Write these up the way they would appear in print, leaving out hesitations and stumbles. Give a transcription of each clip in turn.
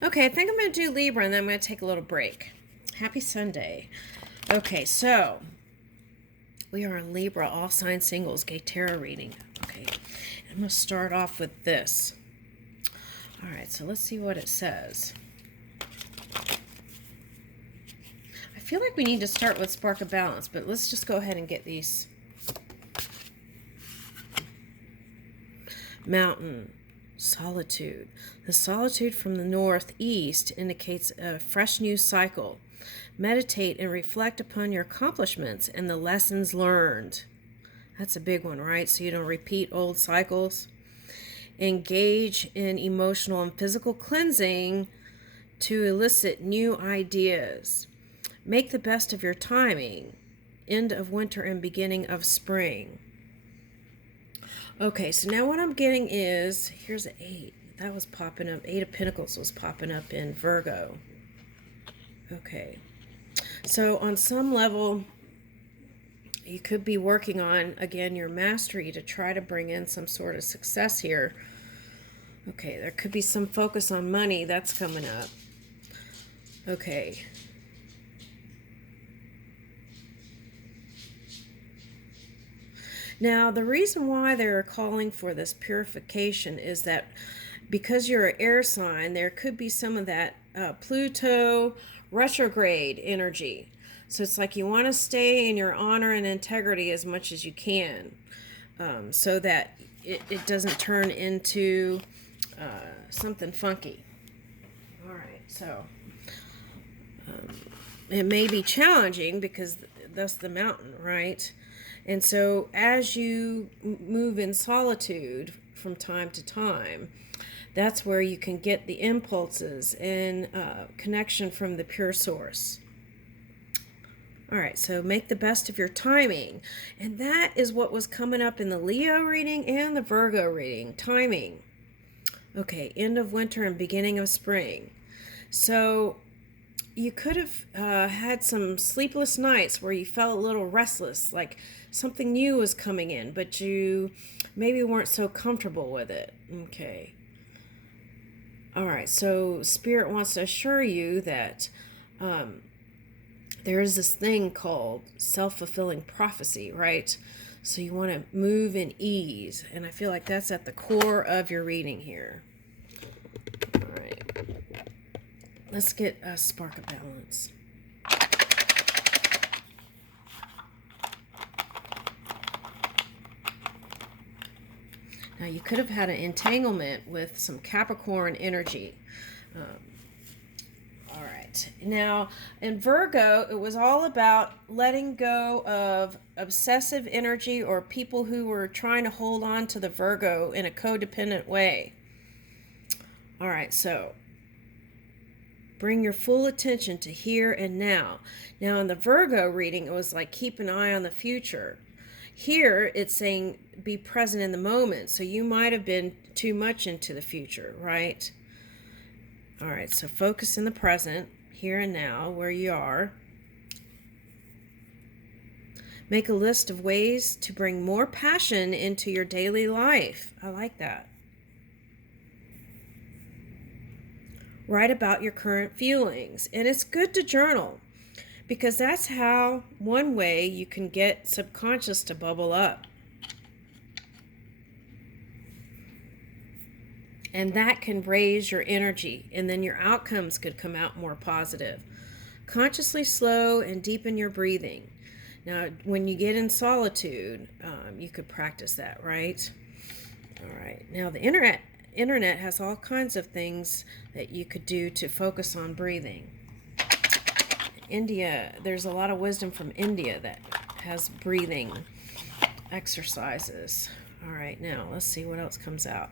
Okay, I think I'm going to do Libra and then I'm going to take a little break. Happy Sunday. Okay, so we are in Libra, all sign singles, gay tarot reading. Okay, I'm going to start off with this. All right, so let's see what it says. I feel like we need to start with Spark of Balance, but let's just go ahead and get these. Mountain. Solitude. The solitude from the northeast indicates a fresh new cycle. Meditate and reflect upon your accomplishments and the lessons learned. That's a big one, right? So you don't repeat old cycles. Engage in emotional and physical cleansing to elicit new ideas. Make the best of your timing. End of winter and beginning of spring. Okay, so now what I'm getting is, here's an 8. That was popping up. 8 of Pentacles was popping up in Virgo. Okay. So on some level, you could be working on, again, your mastery to try to bring in some sort of success here. Okay, there could be some focus on money. That's coming up. Okay. Now, the reason why they're calling for this purification is that because you're an air sign, there could be some of that Pluto retrograde energy. So it's like you want to stay in your honor and integrity as much as you can, so that it doesn't turn into something funky. All right, so it may be challenging because that's the mountain, right? And so as you move in solitude from time to time, that's where you can get the impulses and connection from the pure source. All right, so make the best of your timing. And that is what was coming up in the Leo reading and the Virgo reading, timing. Okay, end of winter and beginning of spring. So you could have had some sleepless nights where you felt a little restless, like something new was coming in, but you maybe weren't so comfortable with it. Okay. All right, so Spirit wants to assure you that there is this thing called self-fulfilling prophecy, right? So you want to move in ease, and I feel like that's at the core of your reading here. All right. Let's get a Spark of Balance. Now, you could have had an entanglement with some Capricorn energy. All right. Now, in Virgo, it was all about letting go of obsessive energy or people who were trying to hold on to the Virgo in a codependent way. All right, so bring your full attention to here and now. Now, in the Virgo reading, it was like keep an eye on the future. Here, it's saying be present in the moment. So you might have been too much into the future, right? All right, so focus in the present, here and now, where you are. Make a list of ways to bring more passion into your daily life. I like that. Write about your current feelings. And it's good to journal, because that's how one way you can get subconscious to bubble up. And that can raise your energy, and then your outcomes could come out more positive. Consciously slow and deepen your breathing. Now, when you get in solitude, you could practice that, right? All right. Now, the internet has all kinds of things that you could do to focus on breathing. India, there's a lot of wisdom from India that has breathing exercises. All right, now let's see what else comes out.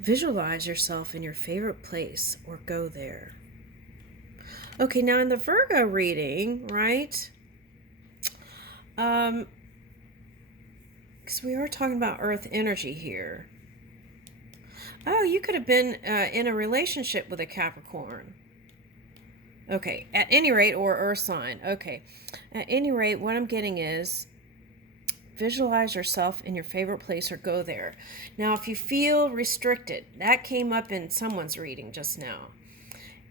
Visualize yourself in your favorite place or go there. Okay, now in the Virgo reading, right? Because we are talking about earth energy here. Oh, you could have been in a relationship with a Capricorn. Okay, at any rate, or earth sign. Okay, at any rate, what I'm getting is visualize yourself in your favorite place or go there. Now, if you feel restricted, that came up in someone's reading just now.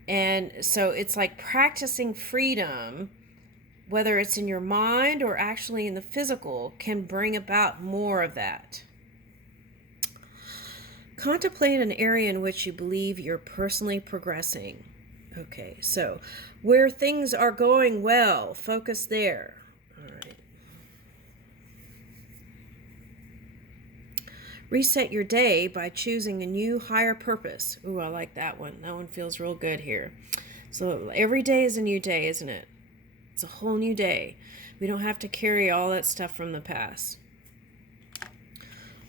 And so it's like practicing freedom, whether it's in your mind or actually in the physical, can bring about more of that. Contemplate an area in which you believe you're personally progressing. Okay, so where things are going well, focus there. All right. Reset your day by choosing a new higher purpose. Ooh, I like that one. That one feels real good here. So every day is a new day, isn't it? It's a whole new day. We don't have to carry all that stuff from the past.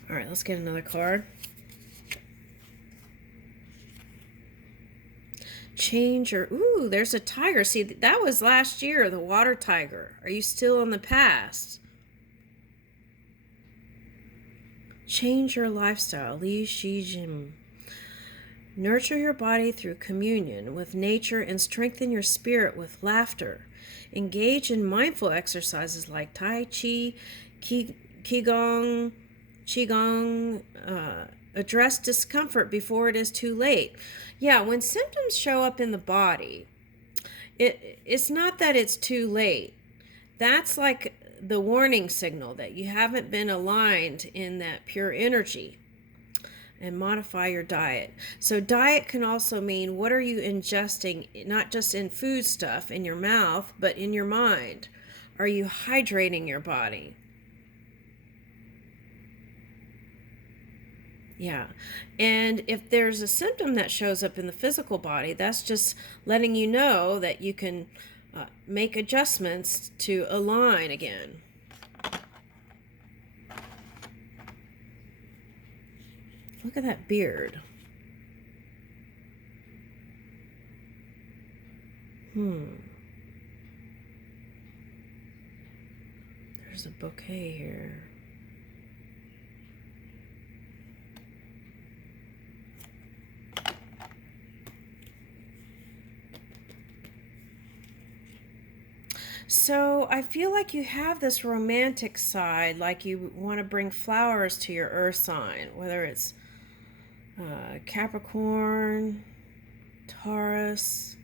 All right, let's get another card. Change your... Ooh, there's a tiger. See, that was last year, the water tiger. Are you still in the past? Change your lifestyle. Li Shi Jin. Nurture your body through communion with nature and strengthen your spirit with laughter. Engage in mindful exercises like Tai Chi, Qigong, address discomfort before it is too late. Yeah, when symptoms show up in the body, it's not that it's too late. That's like the warning signal that you haven't been aligned in that pure energy. And modify your diet. So diet can also mean, what are you ingesting, not just in food stuff in your mouth, but in your mind? Are you hydrating your body? Yeah. And if there's a symptom that shows up in the physical body, that's just letting you know that you can make adjustments to align again. Look at that beard. There's a bouquet here. So I feel like you have this romantic side, like you want to bring flowers to your earth sign, whether it's Capricorn, Taurus.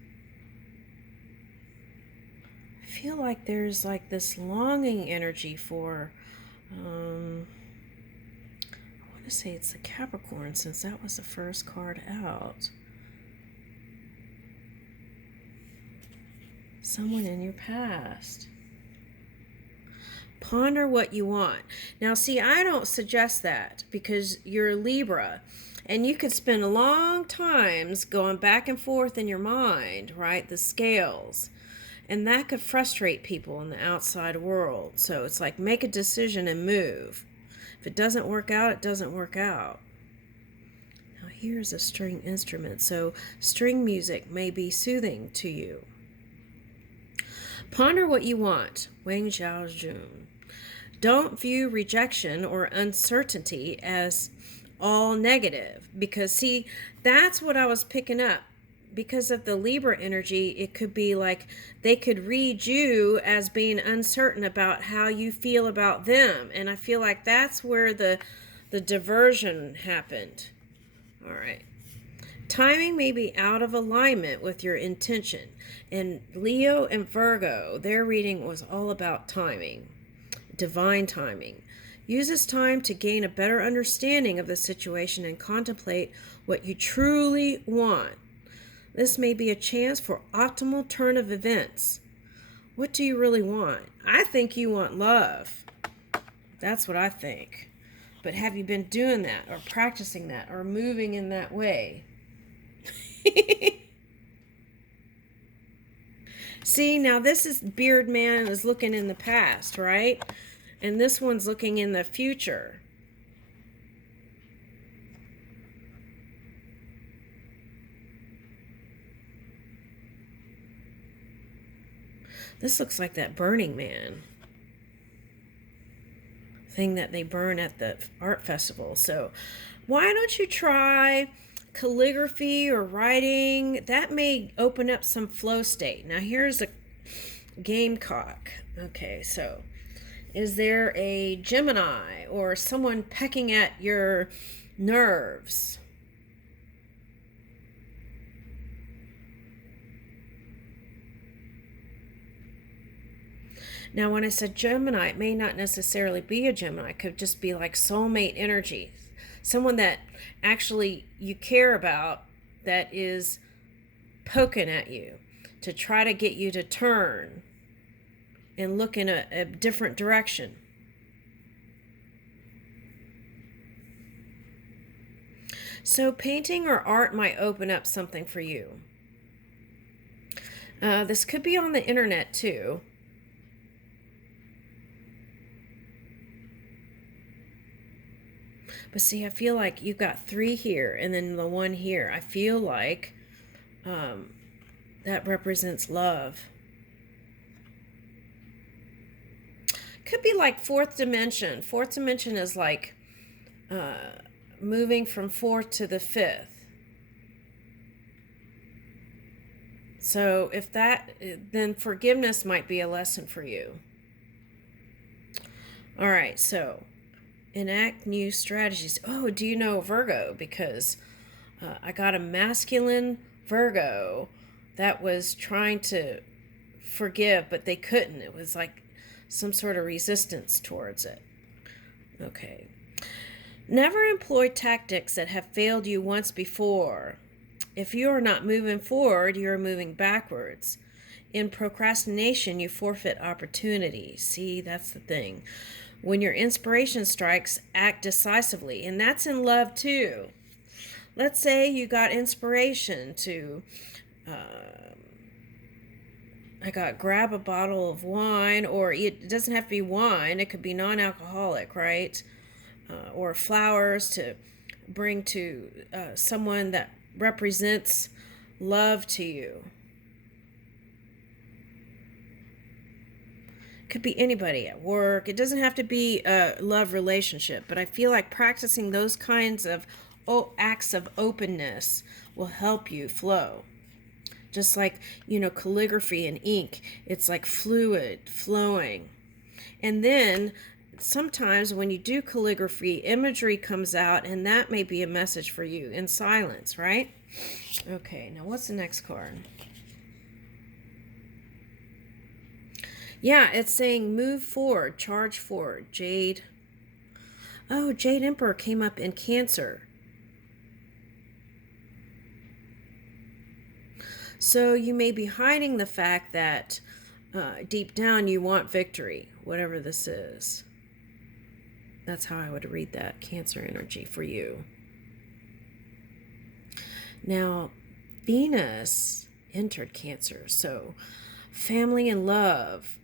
I feel like there's like this longing energy for, I want to say it's the Capricorn, since that was the first card out. Someone in your past. Ponder what you want. Now, see, I don't suggest that because you're a Libra. And you could spend long times going back and forth in your mind, right? The scales. And that could frustrate people in the outside world. So it's like, make a decision and move. If it doesn't work out, it doesn't work out. Now here's a string instrument. So string music may be soothing to you. Ponder what you want. Wang Zhao Jun. Don't view rejection or uncertainty as all negative, because see, that's what I was picking up. Because of the Libra energy, it could be like they could read you as being uncertain about how you feel about them, and I feel like that's where the diversion happened. All right. Timing may be out of alignment with your intention. And Leo and Virgo, their reading was all about timing, divine timing. Use this time to gain a better understanding of the situation and contemplate what you truly want. This may be a chance for optimal turn of events. What do you really want? I think you want love. That's what I think. But have you been doing that or practicing that or moving in that way? See, now this is Beard Man is looking in the past, right? And this one's looking in the future. This looks like that Burning Man thing that they burn at the art festival. So why don't you try calligraphy or writing? That may open up some flow state. Now here's a gamecock. Okay, so Is there a Gemini or someone pecking at your nerves? Now, when I said Gemini, it may not necessarily be a Gemini. It could just be like soulmate energy. Someone that actually you care about that is poking at you to try to get you to turn and look in a different direction. So painting or art might open up something for you. This could be on the internet too. But see, I feel like you've got 3 here and then the 1 here. I feel like that represents love. Could be like 4th dimension. 4th dimension is like moving from 4th to the 5th. So if that, then forgiveness might be a lesson for you. All right, so enact new strategies. Oh, do you know Virgo? Because I got a masculine Virgo that was trying to forgive, but they couldn't. It was like some sort of resistance towards it. Okay. Never employ tactics that have failed you once before. If you are not moving forward, you are moving backwards. In procrastination, you forfeit opportunity. See, that's the thing. When your inspiration strikes, act decisively. And that's in love too. Let's say you got inspiration to, grab a bottle of wine, or it doesn't have to be wine. It could be non-alcoholic, right? Or flowers to bring to someone that represents love to you. Could be anybody at work. It doesn't have to be a love relationship, but I feel like practicing those kinds of acts of openness will help you flow. Just like, calligraphy and ink, it's like fluid, flowing. And then sometimes when you do calligraphy, imagery comes out, and that may be a message for you in silence, right? Okay, now what's the next card? Yeah, it's saying move forward, charge forward, Jade. Oh, Jade Emperor came up in Cancer. So you may be hiding the fact that deep down you want victory, whatever this is. That's how I would read that Cancer energy for you. Now, Venus entered Cancer, so family and love,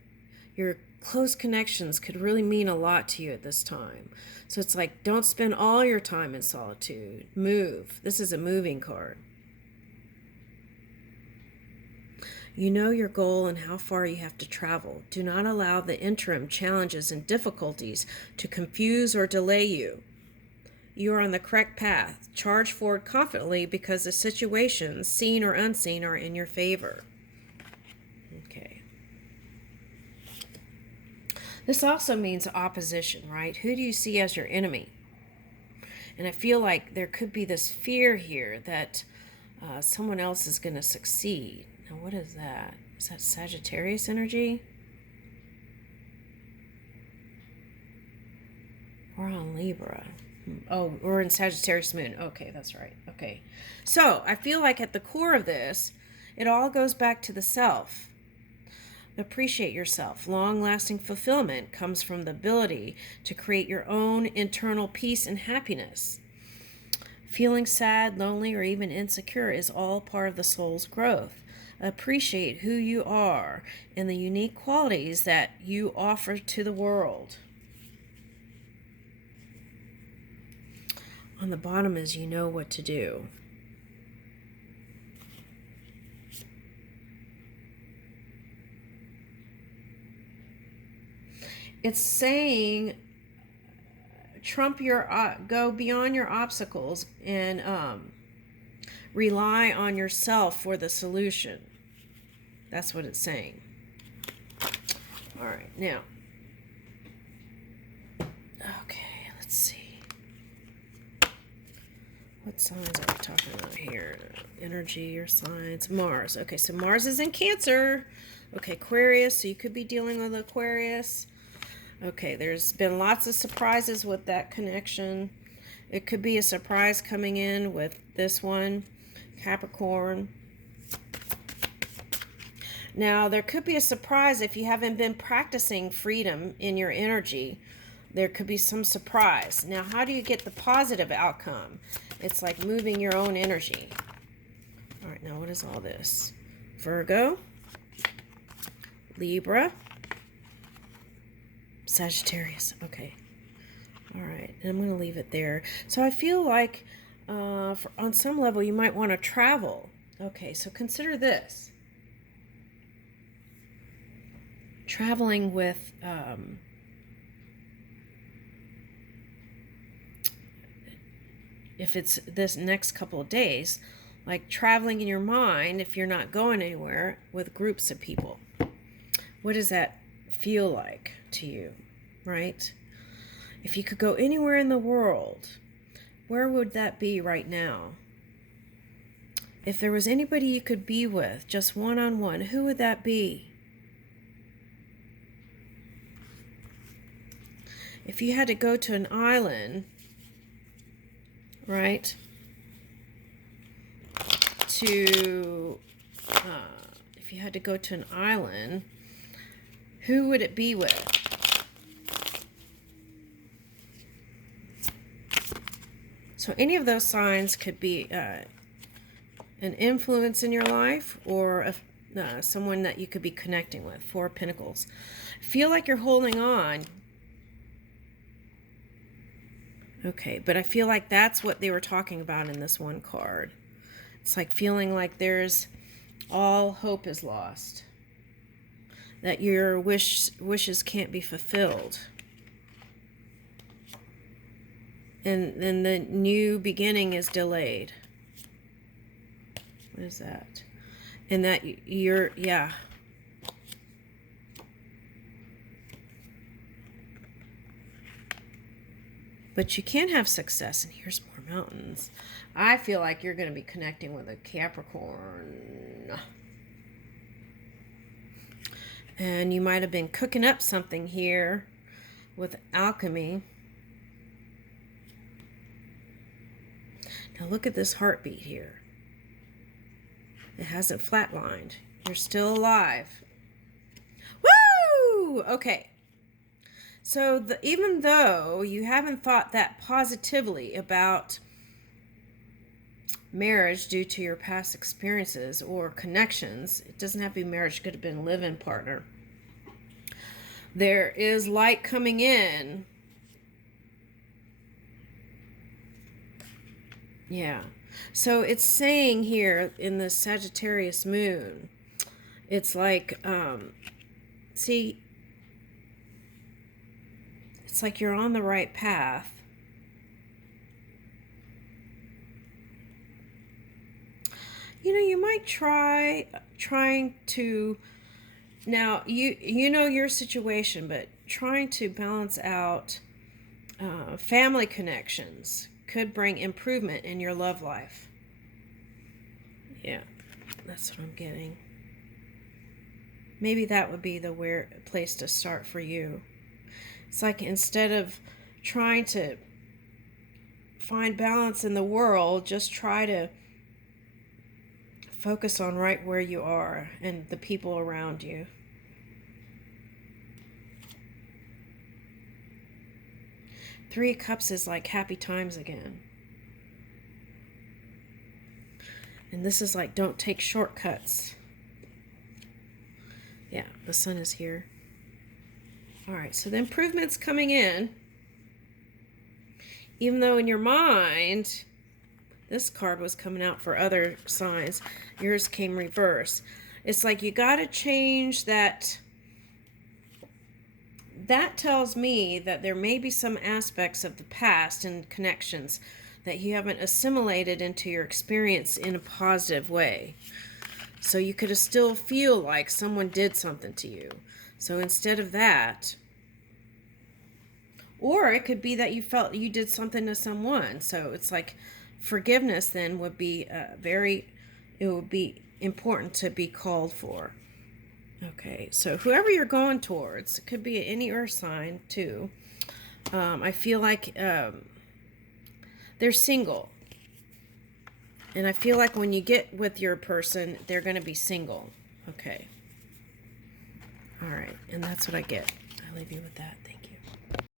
your close connections could really mean a lot to you at this time. So it's like, don't spend all your time in solitude. Move. This is a moving card. You know your goal and how far you have to travel. Do not allow the interim challenges and difficulties to confuse or delay you. You are on the correct path. Charge forward confidently because the situations, seen or unseen, are in your favor. Okay. This also means opposition, right? Who do you see as your enemy? And I feel like there could be this fear here that someone else is going to succeed. Now, what is that? Is that Sagittarius energy? We're on Libra. Oh, we're in Sagittarius moon. Okay, that's right. Okay. So, I feel like at the core of this, it all goes back to the self. Appreciate yourself. Long-lasting fulfillment comes from the ability to create your own internal peace and happiness. Feeling sad, lonely, or even insecure is all part of the soul's growth. Appreciate who you are and the unique qualities that you offer to the world. On the bottom is you know what to do. It's saying go beyond your obstacles and rely on yourself for the solution. That's what it's saying. All right, now Okay, let's see. What signs are we talking about here? Energy or signs? Mars. Okay, so Mars is in Cancer. Okay, Aquarius. So you could be dealing with Aquarius. Okay, there's been lots of surprises with that connection. It could be a surprise coming in with this one, Capricorn. Now, there could be a surprise if you haven't been practicing freedom in your energy. There could be some surprise. Now, how do you get the positive outcome? It's like moving your own energy. All right, now what is all this? Virgo, Libra, Sagittarius. Okay. All right, and I'm going to leave it there. So I feel like on some level you might want to travel. Okay, so consider this. Traveling with if it's this next couple of days, like traveling in your mind if you're not going anywhere with groups of people. What does that feel like to you, right? If you could go anywhere in the world, where would that be right now? If there was anybody you could be with, just one-on-one, who would that be? If you had to go to an island, right, if you had to go to an island, who would it be with? So any of those signs could be an influence in your life or someone that you could be connecting with. Four of Pentacles. Feel like you're holding on. Okay, but I feel like that's what they were talking about in this one card. It's like feeling like there's all hope is lost. That your wishes can't be fulfilled. And then the new beginning is delayed. What is that? And that you're, yeah. But you can have success. And here's more mountains. I feel like you're going to be connecting with a Capricorn. And you might have been cooking up something here with alchemy. Now look at this heartbeat here. It hasn't flatlined. You're still alive. Woo! Okay. So even though you haven't thought that positively about marriage due to your past experiences or connections, it doesn't have to be marriage, it could have been a live-in partner. There is light coming in. Yeah. So it's saying here in the Sagittarius moon, it's like, see, it's like you're on the right path. You know, you might trying to, now you know your situation, but trying to balance out family connections could bring improvement in your love life. Yeah, that's what I'm getting. Maybe that would be the place to start for you. It's like instead of trying to find balance in the world, just try to focus on right where you are and the people around you. Three of Cups is like happy times again. And this is like don't take shortcuts. Yeah, the sun is here. All right, so the improvement's coming in. Even though in your mind, this card was coming out for other signs, yours came reverse. It's like you got to change that. That tells me that there may be some aspects of the past and connections that you haven't assimilated into your experience in a positive way. So you could still feel like someone did something to you. So instead of that, Or it could be that you felt you did something to someone. So it's like forgiveness then would be it would be important to be called for. Okay, so whoever you're going towards, it could be any earth sign too. I feel like they're single. And I feel like when you get with your person, they're going to be single. Okay. All right. And that's what I get. I'll leave you with that.